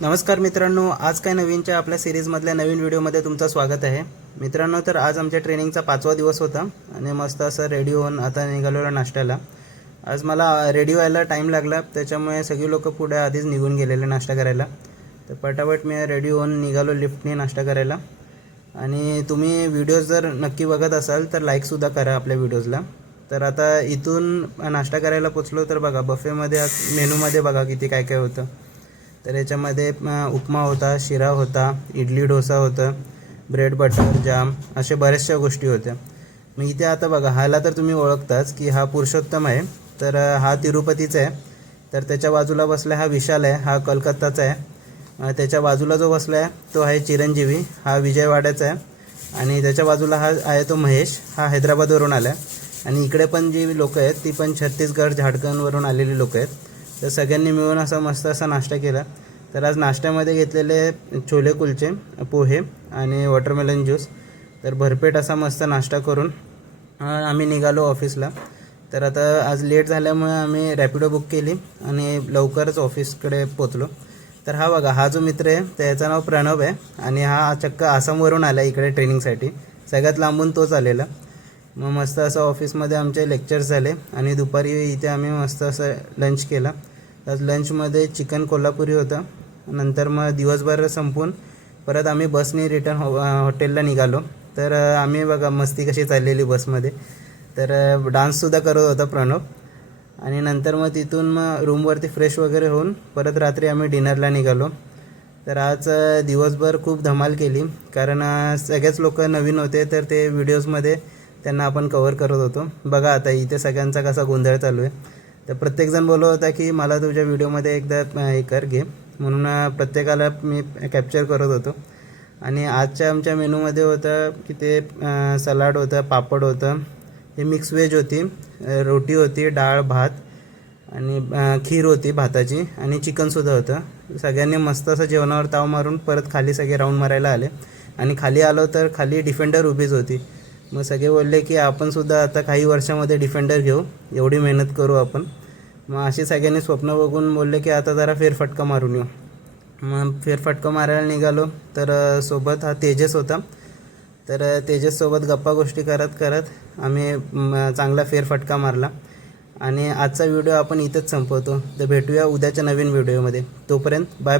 नमस्कार मित्रांनो, आज काय नवीनच्या आपल्या सिरीजमधल्या नवीन व्हिडिओमध्ये तुमचं स्वागत आहे. मित्रांनो, तर आज आमच्या ट्रेनिंगचा 5वा दिवस होता आणि मस्त असं रेडी होऊन आता निघालो नाश्त्याला. आज मला रेडी व्हायला टाईम लागला, त्याच्यामुळे सगळी लोक पुढे आधीच निघून गेलेले नाश्ता करायला. तर पटापट मी रेडी होऊन निघालो लिफ्टने नाश्ता करायला. आणि तुम्ही व्हिडिओज जर नक्की बघत असाल तर लाईकसुद्धा करा आपल्या व्हिडिओजला. तर आता इथून नाश्ता करायला पोचलो तर बघा बफेमध्ये मेनूमध्ये बघा किती काय काय होतं. तर याच्यामध्ये उपमा होता, शिरा होता, इडली डोसा होतं, ब्रेड बटर जाम, असे बऱ्याचशा गोष्टी होत्या. मग इथे आता बघा ह्याला तर तुम्ही ओळखताच की हा पुरुषोत्तम आहे. तर हा तिरुपतीचा आहे. तर त्याच्या बाजूला बसला हा विशाल आहे, हा कलकत्ताचा आहे. त्याच्या बाजूला जो बसला आहे तो आहे चिरंजीवी, हा विजयवाड्याचा आहे. आणि त्याच्या बाजूला हा आहे तो महेश, हा हैदराबादवरून आला आहे. आणि इकडे पण जी लोकं आहेत ती पण छत्तीसगड झारखंडवरून आलेली लोकं आहेत. तर सगळ्यांनी मिळून असा मस्त असा नाश्ता केला. तर आज नाश्त्यामध्ये घेतलेले छोले कुलचे, पोहे आणि वॉटरमेलन ज्यूस. तर भरपेट असा मस्त नाश्ता करून आम्ही निघालो ऑफिसला. तर आता आज लेट झाल्यामुळे आम्ही रॅपिडो बुक केली आणि लवकरच ऑफिसकडे पोचलो. तर हा बघा हा जो मित्र आहे त्याचं नाव प्रणव आहे आणि हा चक्क आसामवरून आला इकडे ट्रेनिंगसाठी. सगळ्यात लांबून तोच आलेला. मग मस्त असं ऑफिसमध्ये आमचे लेक्चर्स झाले आणि दुपारी इथे आम्ही मस्त असं लंच केला. आज लंचमध्ये चिकन कोल्हापुरी होतं. नंतर मग दिवसभर संपून परत आम्ही बसने रिटर्न हॉटेलला निघालो. तर आम्ही बघा मस्ती कशी चाललेली बसमध्ये. तर डान्ससुद्धा करत होता प्रणव. आणि नंतर मग तिथून मग रूमवरती फ्रेश वगैरे होऊन परत रात्री आम्ही डिनरला निघालो. तर आज दिवसभर खूप धमाल केली, कारण सगळेच लोक नवीन होते तर ते व्हिडिओजमध्ये त्यांना आपण कवर करत होतो. बघा आता इथे सगळ्यांचा कसा गोंधळ चालू आहे. तर प्रत्येकजण बोलत होता की मला तुझ्या व्हिडिओमध्ये एकदा हे कर घे, म्हणून प्रत्येकाला मी कॅप्चर करत होतो. आणि आजच्या आमच्या मेनूमध्ये होतं की ते सलाड होतं, पापड होतं, हे मिक्स व्हेज होती, रोटी होती, डाळ भात आणि खीर होती भाताची आणि चिकनसुद्धा होतं. सगळ्यांनी मस्त असं जेवणावर ताव मारून परत खाली सगळे राऊंड मारायला आले. आणि खाली आलो तर खाली डिफेंडर उभीच होती. मग सगळे बोलले की आपणसुद्धा आता काही वर्षामध्ये डिफेंडर घेऊ, एवढी मेहनत करू आपण. मग अशी सगळ्यांनी स्वप्न बघून बोलले की आता जरा फेरफटका मारून येऊ. मग फेरफटका मारायला निघालो. तर सोबत हा तेजस होता. तर तेजससोबत गप्पा गोष्टी करत करत आम्ही चांगला फेरफटका मारला. आणि आजचा व्हिडिओ आपण इथंच संपवतो. तर भेटूया उद्याच्या नवीन व्हिडिओमध्ये. तोपर्यंत बाय.